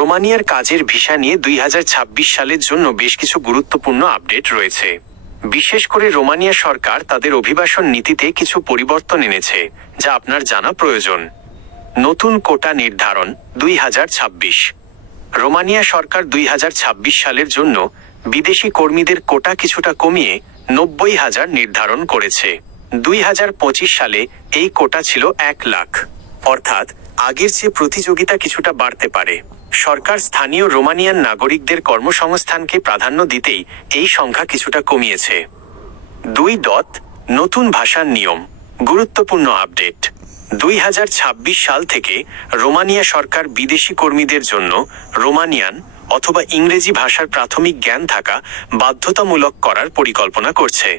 রোমানিয়ার কাজের ভিসা নিয়ে 2026 সালের জন্য বেশ কিছু গুরুত্বপূর্ণ আপডেট রয়েছে। বিশেষ করে রোমানিয়া সরকার তাদের অভিবাসন নীতিতে কিছু পরিবর্তন এনেছে, যা আপনার জানা প্রয়োজন। নতুন কোটা নির্ধারণ 2026। রোমানিয়া সরকার 2026 সালের জন্য বিদেশি কর্মীদের কোটা কিছুটা কমিয়ে 90,000 নির্ধারণ করেছে। 2025 সালে এই কোটা ছিল 1 লাখ, অর্থাৎ আগের চেয়ে প্রতিযোগিতা কিছুটা বাড়তে পারে। সরকার স্থানীয় রোমানিয়ান নাগরিকদের কর্মসংস্থানকে প্রাধান্য দিতেই এই সংখ্যা কিছুটা কমিয়েছে। 2. নতুন ভাষার নিয়ম, গুরুত্বপূর্ণ আপডেট। 2026 সাল থেকে রোমানিয়া সরকার বিদেশি কর্মীদের জন্য রোমানিয়ান অথবা ইংরেজি ভাষার প্রাথমিক জ্ঞান থাকা বাধ্যতামূলক করার পরিকল্পনা করছে।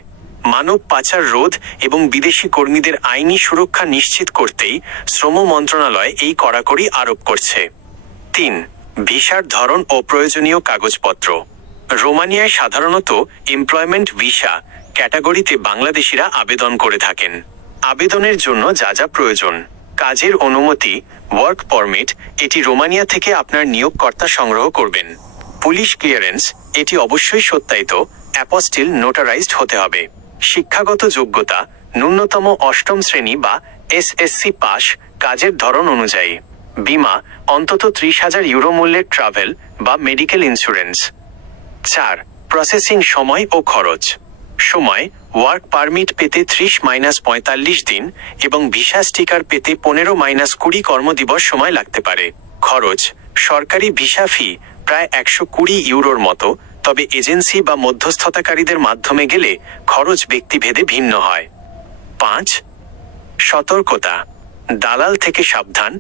মানব পাচার রোধ এবং বিদেশি কর্মীদের আইনি সুরক্ষা নিশ্চিত করতেই শ্রম মন্ত্রণালয় এই কড়াকড়ি আরোপ করছে। 3. ভিসার ধরন ও প্রয়োজনীয় কাগজপত্র। রোমানিয়ায় সাধারণত এমপ্লয়মেন্ট ভিসা ক্যাটাগরিতে বাংলাদেশিরা আবেদন করে থাকেন। আবেদনের জন্য যা যা প্রয়োজন: কাজের অনুমতি, ওয়ার্ক পারমিট, এটি রোমানিয়া থেকে আপনার নিয়োগকর্তা সংগ্রহ করবেন। পুলিশ ক্লিয়ারেন্স, এটি অবশ্যই সত্যায়িত অ্যাপোস্টিল নোটারাইজড হতে হবে। শিক্ষাগত যোগ্যতা, ন্যূনতম 8ম শ্রেণী বা SSC পাস, কাজের ধরন অনুযায়ী। বীমা, অন্তত 30,000 ইউরো মূল্যের ট্রাভেল বা মেডিকেল ইন্স্যুরেন্স। 4. প্রসেসিং সময় ও খরচ। সময়: ওয়ার্ক পারমিট পেতে 30-45 দিন এবং ভিসা স্টিকার পেতে 15-20 কর্মদিবস সময় লাগতে পারে। খরচ: সরকারি ভিসা ফি প্রায় 120 ইউরোর মতো, তবে এজেন্সি বা মধ্যস্থতাকারীদের মাধ্যমে গেলে খরচ ব্যক্তিভেদে ভিন্ন হয়। 5. সতর্কতা, দালাল থেকে সাবধান।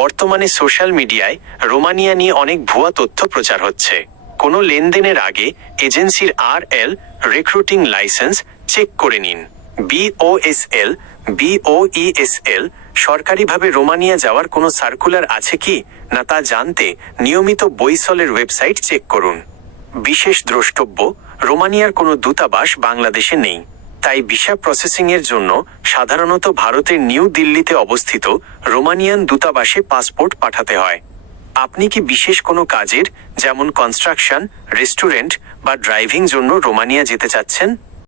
বর্তমানে সোশ্যাল মিডিয়ায় রোমানিয়া নিয়ে অনেক ভুয়া তথ্য প্রচার হচ্ছে। কোনো লেনদেনের আগে এজেন্সির RL রিক্রুটিং লাইসেন্স চেক করে নিন। BOSL সরকারিভাবে রোমানিয়া যাওয়ার কোনো সার্কুলার আছে কি না তা জানতে নিয়মিত বইসলের ওয়েবসাইট চেক করুন। বিশেষ দ্রষ্টব্য: রোমানিয়ার কোনো দূতাবাস বাংলাদেশে নেই, তাই ভিসা প্রসেসিংয়ের জন্য সাধারণত ভারতের নিউ দিল্লিতে অবস্থিত রোমানিয়ান দূতাবাসে পাসপোর্ট পাঠাতে হয়। আপনি কি বিশেষ কোনো কাজের, যেমন কনস্ট্রাকশন, রেস্টুরেন্ট বা ড্রাইভিং জন্য রোমানিয়া যেতে চাচ্ছেন?